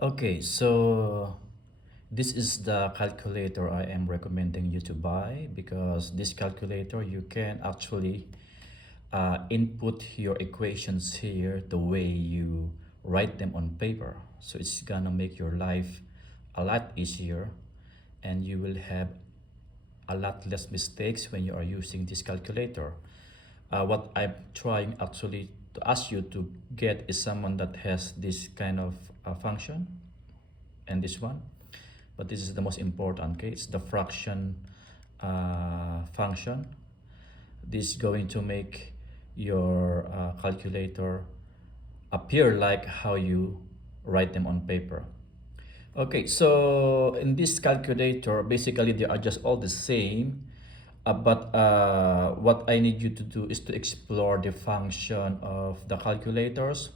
Okay, so this is the calculator I am recommending you to buy because this calculator you can actually input your equations here the way you write them on paper. So it's gonna make your life a lot easier and you will have a lot less mistakes when you are using this calculator. What I'm trying actually to ask you to get is someone that has this kind of function and this one, but this is the most important. Okay, it's the fraction function. This is going to make your calculator appear like how you write them on paper. Okay, so in this calculator, basically they are just all the same, but what I need you to do is to explore the function of the calculators.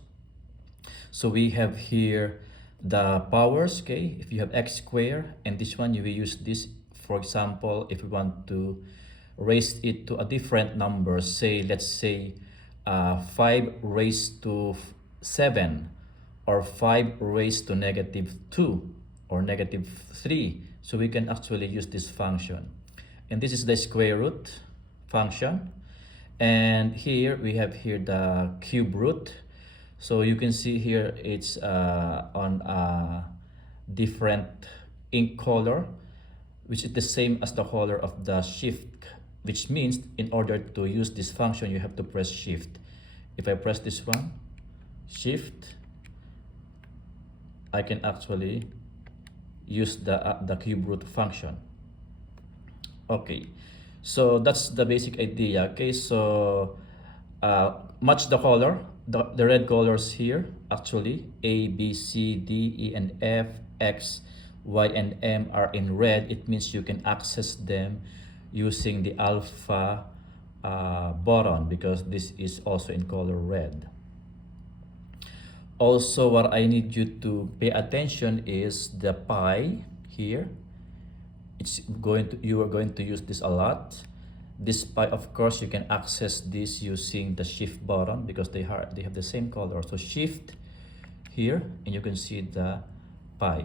So we have here the powers, okay? If you have x squared, and this one, you will use this, for example, if we want to raise it to a different number, say, let's say 5 raised to 7, or 5 raised to negative 2, or negative 3. So we can actually use this function. And this is the square root function. And here we have here the cube root. So you can see here it's on a different ink color, which is the same as the color of the shift, which means in order to use this function, you have to press shift. If I press this one, shift, I can actually use the cube root function. Okay, so that's the basic idea. Okay, so match the color, the red colors here, actually A, B, C, D, E, and F, X, Y, and M are in red. It means you can access them using the alpha button because this is also in color red. Also, what I need you to pay attention is the pi here. You are going to use this a lot. This pi, of course, you can access this using the shift button because they have the same color. So shift here, and you can see the pi.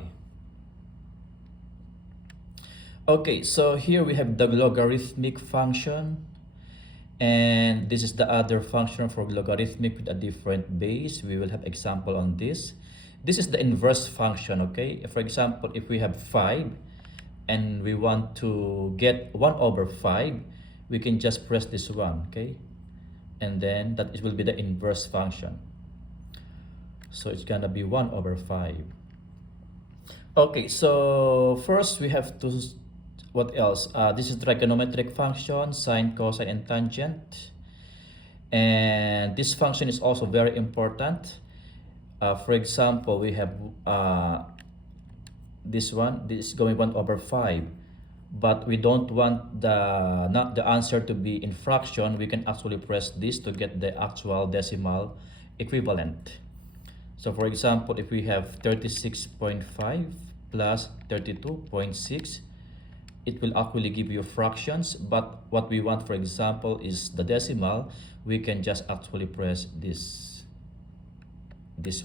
Okay, so here we have the logarithmic function, and this is the other function for logarithmic with a different base. We will have example on this. This is the inverse function, okay? For example, if we have 5 and we want to get 1 over 5, we can just press this one, okay? And then that will be the inverse function. So it's gonna be 1 over 5. Okay, so first we have to, what else? This is trigonometric function, sine, cosine, and tangent. And this function is also very important. For example, we have this one, this is going 1 over 5. But we don't want not the answer to be in fraction. We can actually press this to get the actual decimal equivalent. So for example, if we have 36.5 plus 32.6, it will actually give you fractions. But what we want, for example, is the decimal. We can just actually press this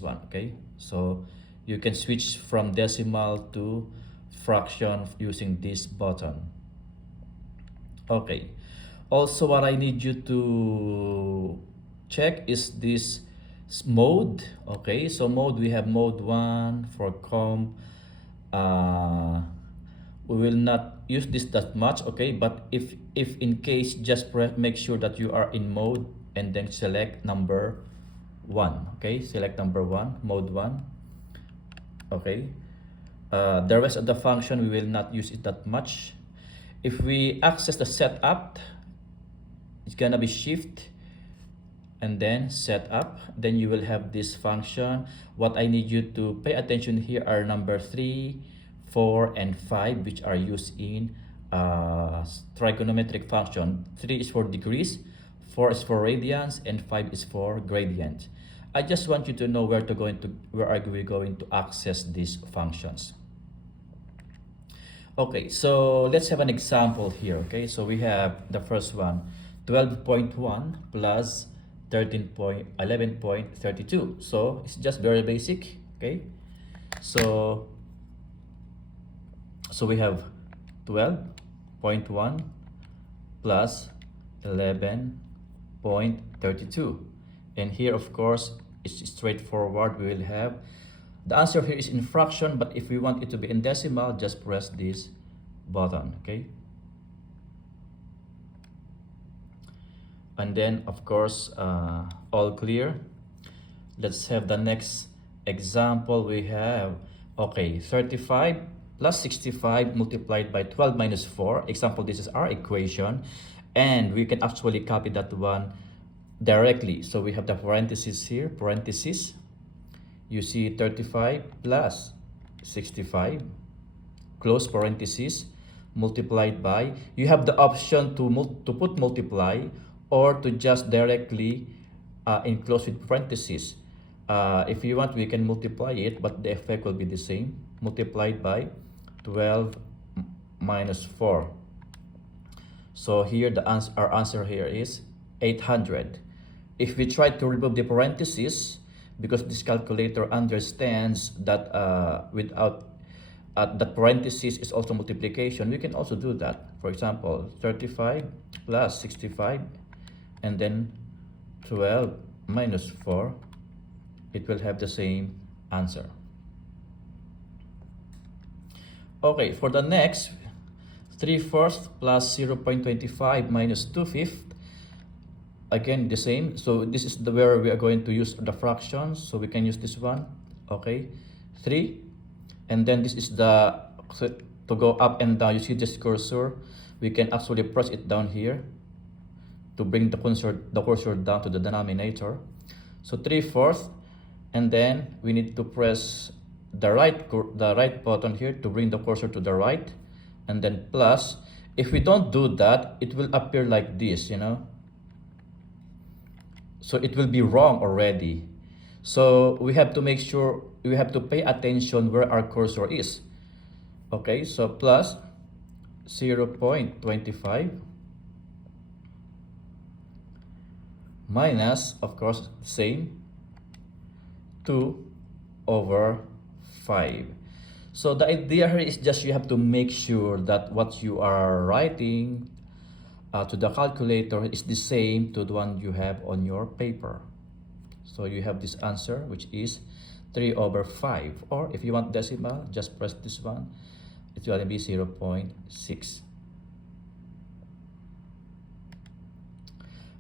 one, okay? So you can switch from decimal to fraction using this button. Okay, also what I need you to check is this mode. Okay, so mode, we have mode 1 for comp. We will not use this that much, okay? But if in case, just make sure that you are in mode and then select number 1, okay? Select number 1, mode 1, okay? The rest of the function, we will not use it that much. If we access the setup, it's gonna be shift and then setup. Then you will have this function. What I need you to pay attention here are number 3, 4, and 5, which are used in trigonometric function. 3 is for degrees, 4 is for radians, and 5 is for gradient. I just want you to know where are we going to access these functions. Okay, so let's have an example here, okay? So we have the first one, 12.1 plus 11.32. So it's just very basic, okay? So we have 12.1 plus 11.32, and here of course it's straightforward. We will have the answer here is in fraction, but if we want it to be in decimal, just press this button, okay? And then of course all clear. Let's have the next example. We have, okay, 35 plus 65 multiplied by 12 minus 4. Example, this is our equation, and we can actually copy that one directly. So we have the parentheses here, parentheses. You see 35 plus 65, close parentheses, multiplied by, you have the option to put multiply or to just directly enclose with parentheses. If you want, we can multiply it, but the effect will be the same. Multiplied by 12 minus 4. So here our answer here is 800. If we try to remove the parentheses, because this calculator understands that without the parentheses is also multiplication, we can also do that. For example, 35 plus 65 and then 12 minus 4, it will have the same answer. Okay, for the next, 3/4 plus 0.25 minus 2/5, again the same. So this is where we are going to use the fractions, so we can use this one. Okay, 3, and then this is to go up and down. You see this cursor, we can actually press it down here to bring the cursor down to the denominator. So 3/4, and then we need to press the right button here to bring the cursor to the right, and then plus. If we don't do that, it will appear like this, you know. So it will be wrong already. So we have to make sure, we have to pay attention where our cursor is. Okay, so plus 0.25 minus, of course, same, 2/5. So the idea here is just you have to make sure that what you are writing to the calculator is the same to the one you have on your paper. So you have this answer, which is 3/5. Or if you want decimal, just press this one. It's going to be 0.6.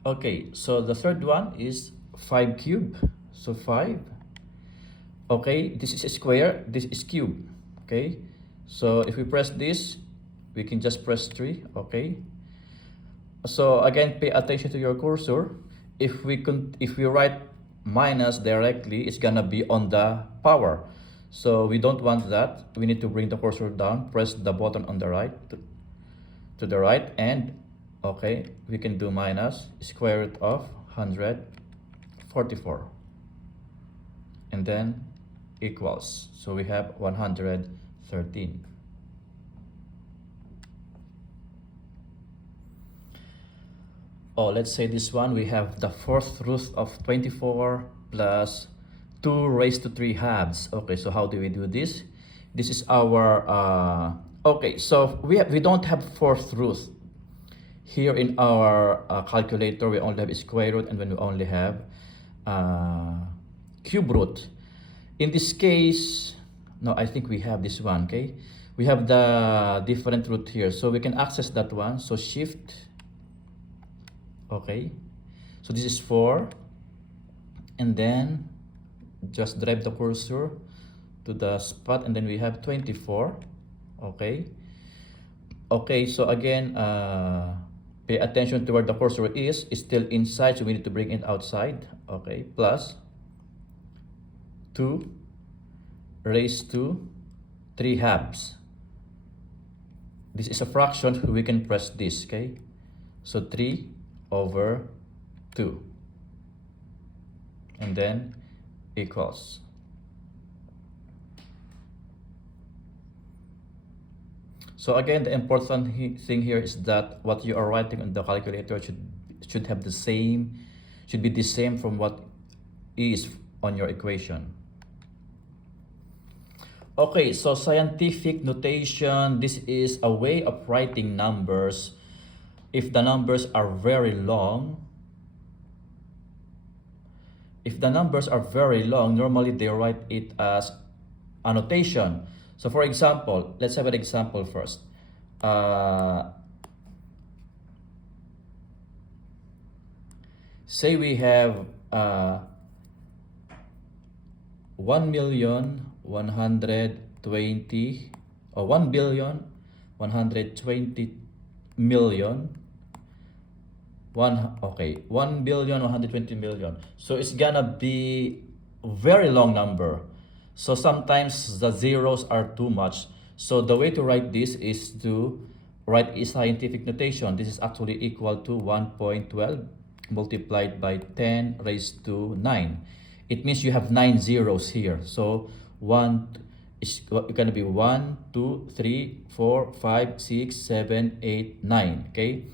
Okay, so the third one is 5 cube. So 5. Okay, this is a square, this is cube. Okay, so if we press this, we can just press 3. Okay, so again, pay attention to your cursor. If we write minus directly, it's gonna be on the power. So we don't want that. We need to bring the cursor down, press the button on the right to the right, and okay, we can do minus square root of 144, and then equals. So we have 113. Oh, let's say this one, we have the fourth root of 24 plus 2 raised to 3 halves. Okay, so how do we do this? This is our, okay, so we don't have fourth root. Here in our calculator, we only have square root, and when we only have cube root. In this case, no, I think we have this one, okay? We have the different root here, so we can access that one. So shift, okay, so this is 4, and then just drive the cursor to the spot, and then we have 24. Okay, okay, so again, pay attention to where the cursor is. It's still inside, so we need to bring it outside. Okay, plus 2 raised to 3 halves. This is a fraction, we can press this, okay? So 3/2, and then equals. So again, the important thing here is that what you are writing on the calculator should have the same, should be the same from what is on your equation. Okay, so scientific notation, this is a way of writing numbers. If the numbers are very long, normally they write it as annotation. So for example, let's have an example first. Say we have 1,120 or 1,120,000,000 1,120,000,000. So it's gonna be a very long number. So sometimes the zeros are too much. So the way to write this is to write a scientific notation. This is actually equal to 1.12 multiplied by 10 raised to 9. It means you have 9 zeros here. So one is going to be 1, 2, 3, 4, 5, 6, 7, 8, 9. Okay.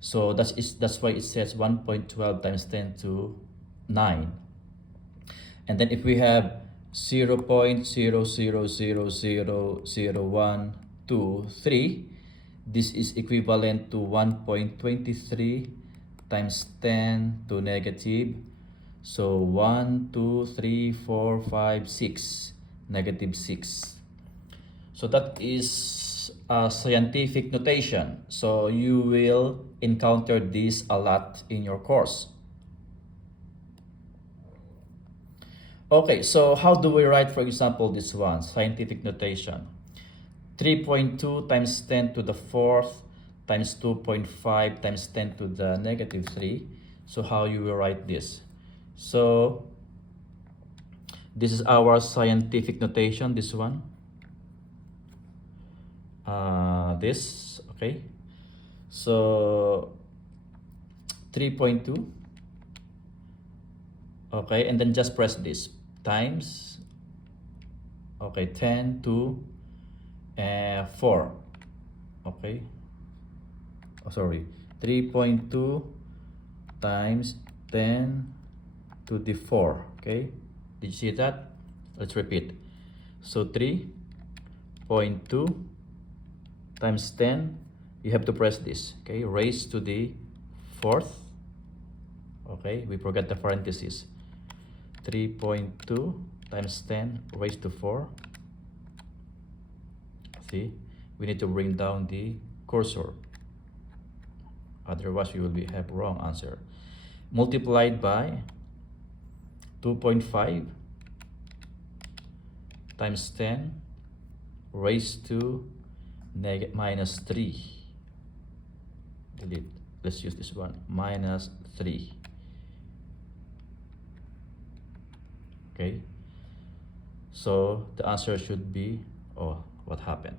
So that's why it says 1.12 times 10 to 9. And then if we have 0.00000123, this is equivalent to 1.23 times 10 to negative. So 1, 2, 3, 4, 5, 6, negative 6. So that is a scientific notation. So you will encounter this a lot in your course. Okay, so how do we write, for example, this one, scientific notation? 3.2 times 10 to the fourth times 2.5 times 10 to the negative 3. So how you will write this? So this is our scientific notation, this one. This, okay. So 3.2. Okay, and then just press this times, okay, 10 to 4. Okay, oh sorry, 3.2 times 10 to the 4. Okay, did you see that? Let's repeat. So 3.2 times 10, you have to press this, okay, raised to the 4th. Okay, we forgot the parentheses. 3.2 times 10 raised to 4. See, we need to bring down the cursor, otherwise we will have wrong answer. Multiplied by 2.5 times 10 raised to minus 3. Delete. Let's use this one, minus 3. Okay, so the answer should be, oh, what happened?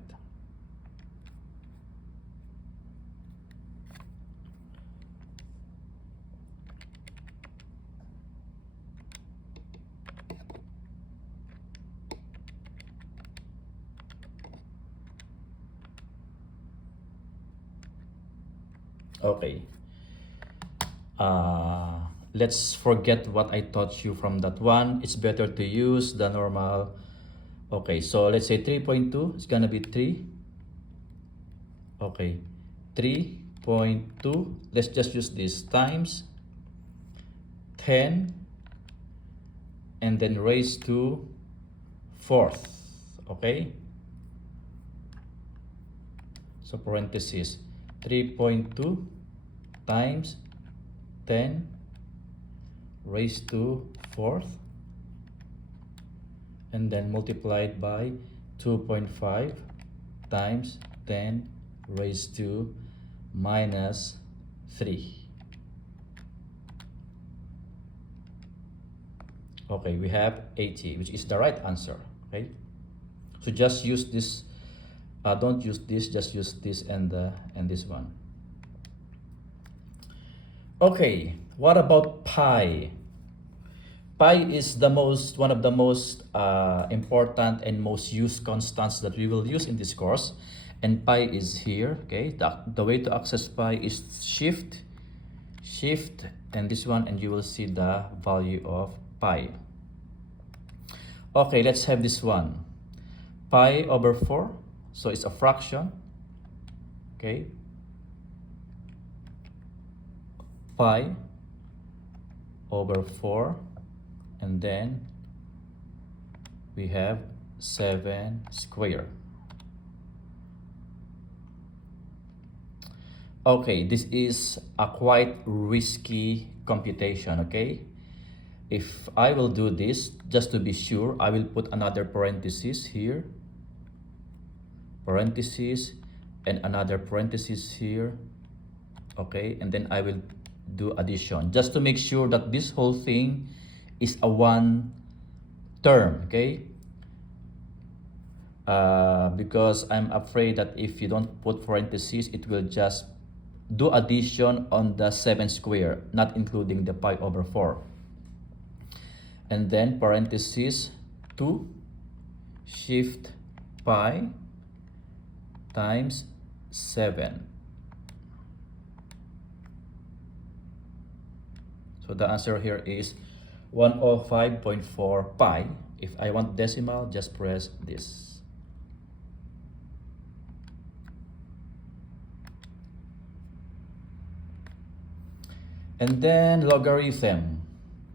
Okay, let's forget what I taught you from that one. It's better to use the normal. Okay, so let's say 3.2 is gonna be 3. Okay, 3.2, let's just use this, times 10 and then raised to 4th. Okay, so parenthesis, 3.2 times 10 raised to 4th, and then multiplied by 2.5 times 10 raised to minus 3. Okay, we have 80, which is the right answer. Okay, so just use this, don't use this, just use this and this one. Okay, what about pi? Pi is one of the most important and most used constants that we will use in this course, and pi is here. Okay, the way to access pi is shift, and this one, and you will see the value of pi. Okay, let's have this one. pi over 4, so it's a fraction, okay? Pi over 4, and then we have 7 square. Okay, this is a quite risky computation, okay? If I will do this, just to be sure, I will put another parenthesis here, parenthesis, and another parenthesis here, okay? And then I will do addition, just to make sure that this whole thing is a one term, okay? Because I'm afraid that if you don't put parentheses, it will just do addition on the 7 square, not including the pi over 4. And then parenthesis 2 shift pi times 7. So the answer here is 105.4 pi. If I want decimal, just press this. And then logarithm.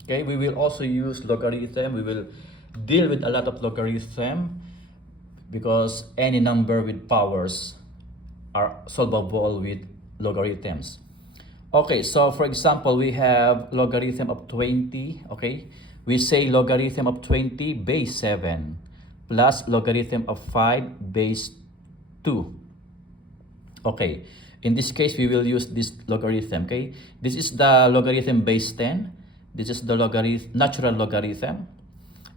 Okay, we will also use logarithm. We will deal with a lot of logarithm because any number with powers are solvable with logarithms. Okay, so for example, we have logarithm of 20, okay? We say logarithm of 20 base 7 plus logarithm of 5 base 2. Okay, in this case, we will use this logarithm, okay? This is the logarithm base 10. This is the logarithm, natural logarithm.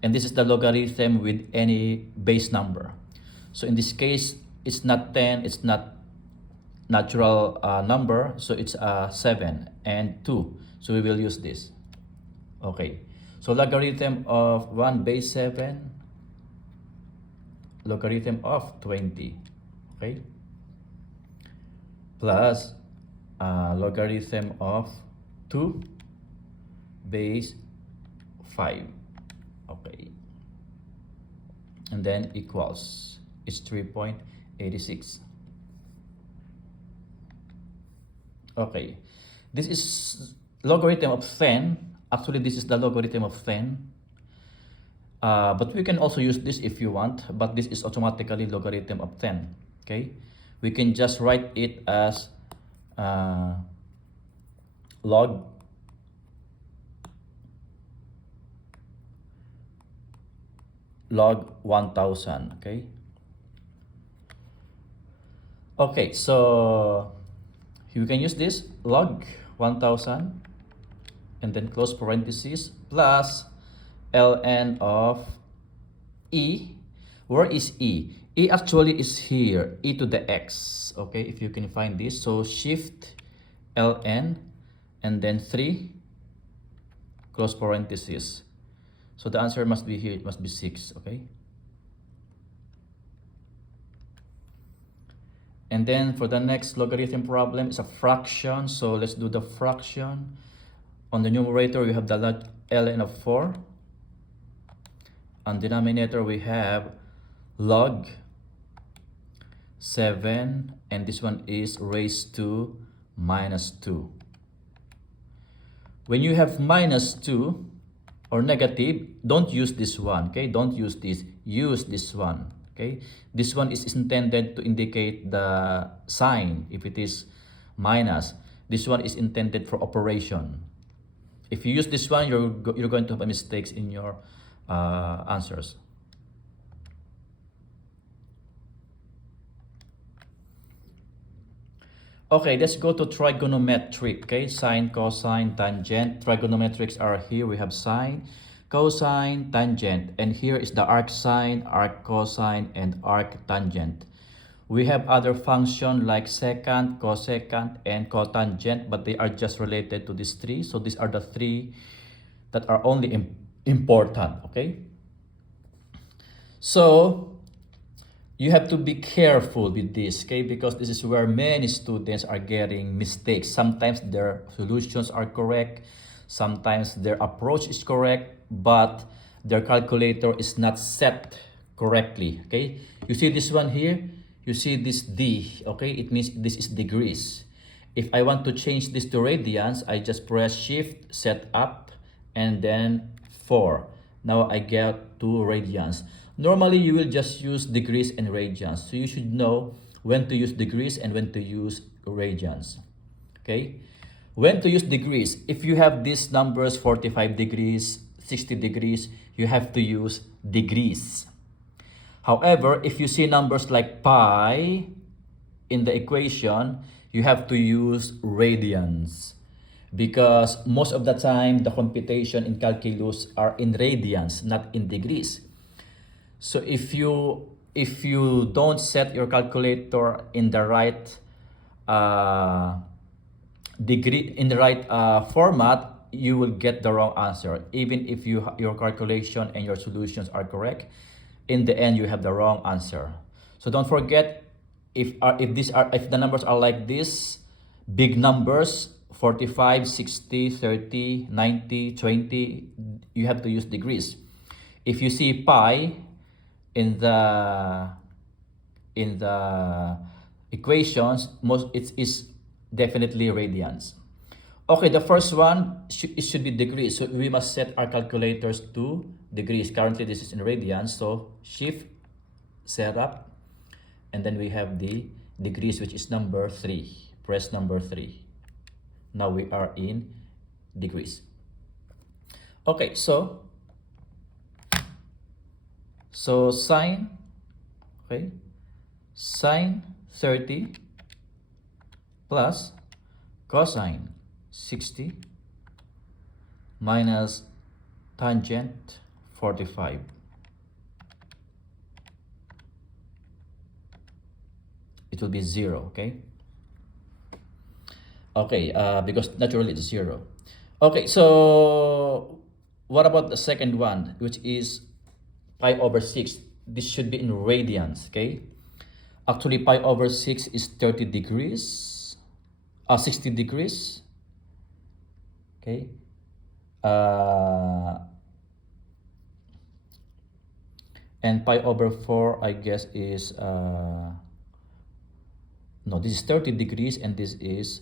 And this is the logarithm with any base number. So in this case, it's not 10, it's not natural number, so it's 7 and 2. So we will use this. Okay, so logarithm of 1 base 7, logarithm of 20, okay? Plus logarithm of 2 base 5, okay? And then equals, it's 3.86. Okay, this is logarithm of 10. Actually, this is the logarithm of 10. But we can also use this if you want, but this is automatically logarithm of 10, okay? We can just write it as log log 1000, okay? Okay, so you can use this log 1000 and then close parentheses plus ln of e. Where is e? E actually is here, e to the x, okay? If you can find this, so shift ln and then 3 close parentheses. So the answer must be here, it must be 6, okay? And then for the next logarithm problem, it's a fraction. So let's do the fraction. On the numerator, we have the ln of 4. On denominator, we have log 7. And this one is raised to minus 2. When you have minus 2 or negative, don't use this one, okay? Don't use this. Use this one. Okay, this one is intended to indicate the sign if it is minus. This one is intended for operation. If you use this one, you're going to have mistakes in your answers. Okay, let's go to trigonometric. Okay, sine, cosine, tangent. Trigonometrics are here. We have sine, cosine, tangent, and here is the arc sine, arc cosine, and arc tangent. We have other functions like secant, cosecant, and cotangent, but they are just related to these three. So these are the three that are only important, okay? So you have to be careful with this, okay? Because this is where many students are getting mistakes. Sometimes their solutions are correct, sometimes their approach is correct, but their calculator is not set correctly. Okay, you see this one here, you see this D. Okay, it means this is degrees. If I want to change this to radians, I just press shift, set up, and then 4. Now I get 2 radians. Normally you will just use degrees and radians, so you should know when to use degrees and when to use radians. Okay, when to use degrees, if you have these numbers 45 degrees, 60 degrees, you have to use degrees. However, if you see numbers like pi in the equation, you have to use radians, because most of the time the computation in calculus are in radians, not in degrees. So if you don't set your calculator in the right degree, in the right format, you will get the wrong answer. Even if your calculation and your solutions are correct, in the end you have the wrong answer. So don't forget, if the numbers are like this, big numbers 45, 60, 30, 90, 20, you have to use degrees. If you see pi in the equations, it is definitely radians. Okay, the first one it should be degrees, so we must set our calculators to degrees. Currently this is in radians, so shift, set up, and then we have the degrees, which is number 3. Press number 3. Now we are in degrees. Okay, so sine, okay, sine 30 plus cosine 60 minus tangent 45. It will be 0, okay? Okay, because naturally it's 0. Okay, so what about the second one, which is pi over 6? This should be in radians, okay? Actually, pi over 6 is 30 degrees, 60 degrees, okay? And pi over 4, I guess, is, no, this is 30 degrees and this is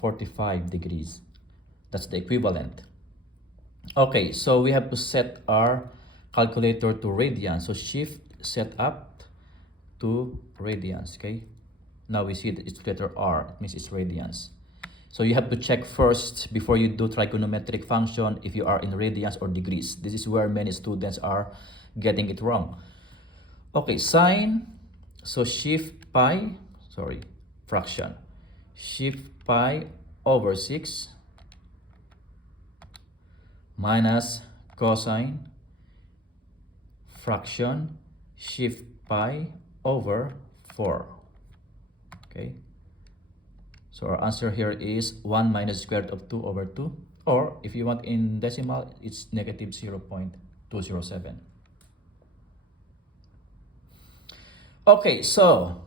45 degrees. That's the equivalent. Okay, so we have to set our calculator to radians. So shift, set up to radians, okay? Now we see that it's letter R, it means it's radians. So you have to check first before you do trigonometric function if you are in radians or degrees. This is where many students are getting it wrong. Okay, sine, so shift pi, fraction. Shift pi over 6 minus cosine fraction shift pi over 4. Okay, so our answer here is 1 minus square root of 2 over 2, or if you want in decimal, it's negative 0.207. Okay, so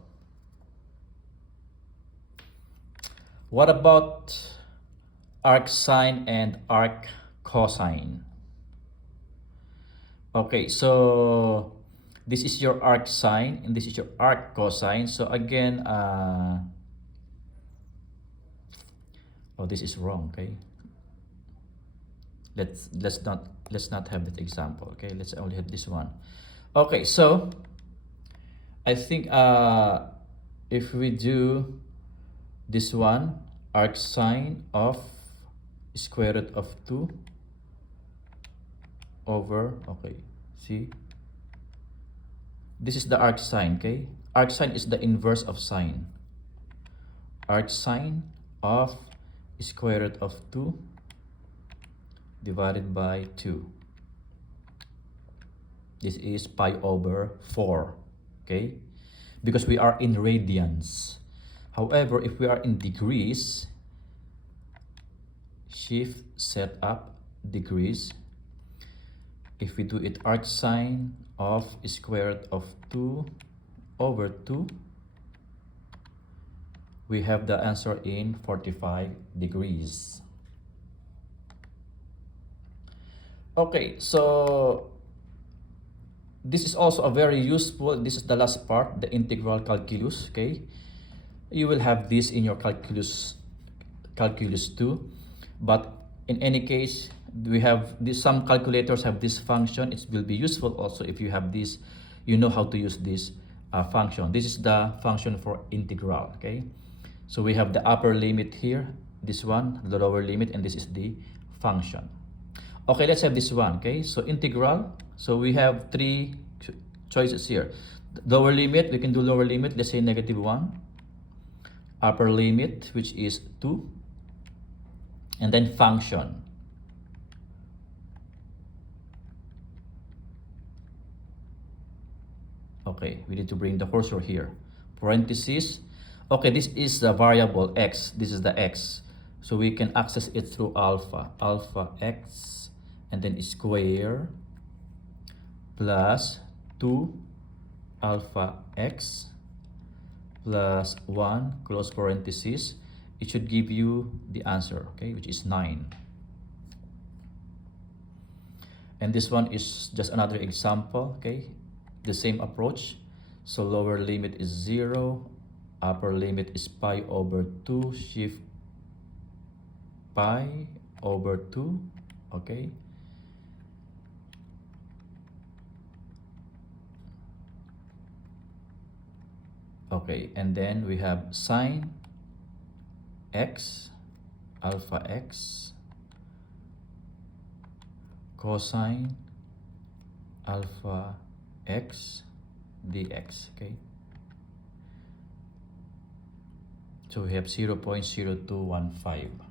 what about arc sine and arc cosine? Okay, so this is your arc sine and this is your arc cosine. So again, oh, this is wrong. Okay, let's not have that example. Okay, let's only have this one. Okay, so I think if we do this one, arc sine of square root of 2 over, okay, see, this is the arc sine, okay? Arc sine is the inverse of sine. Arc sine of square root of 2 divided by 2. This is pi over 4, okay? Because we are in radians. However, if we are in degrees, shift, set up, degrees. If we do it, arc sine of square root of 2 over 2, we have the answer in 45 degrees. Okay, so this is also a very useful, this is the last part, the integral calculus, okay? You will have this in your calculus 2, but in any case, we have this, some calculators have this function. It will be useful also if you have this, you know how to use this function. This is the function for integral, okay? So we have the upper limit here, this one, the lower limit, and this is the function. Okay, let's have this one, okay? So integral, so we have three choices here. Lower limit, we can do lower limit, let's say -1. Upper limit, which is 2. And then function. Okay, we need to bring the cursor here. Parentheses. Okay, this is the variable x. This is the x. So we can access it through alpha. Alpha x and then square plus 2 alpha x plus 1 close parentheses. It should give you the answer, okay, which is 9. And this one is just another example, okay, the same approach. So lower limit is 0, upper limit is pi over 2 shift pi over 2, okay. Okay, and then we have sine x, alpha x, cosine alpha x dx, okay. So we have 0.0215.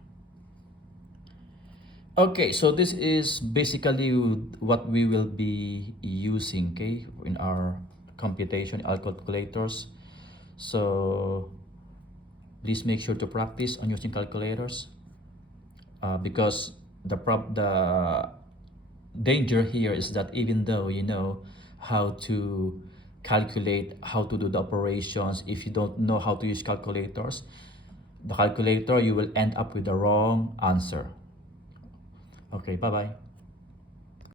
Okay, so this is basically what we will be using, okay, in our computation, our calculators. So please make sure to practice on using calculators, because the danger here is that even though you know how to calculate, how to do the operations, if you don't know how to use calculators, the calculator, you will end up with the wrong answer. Okay, bye-bye.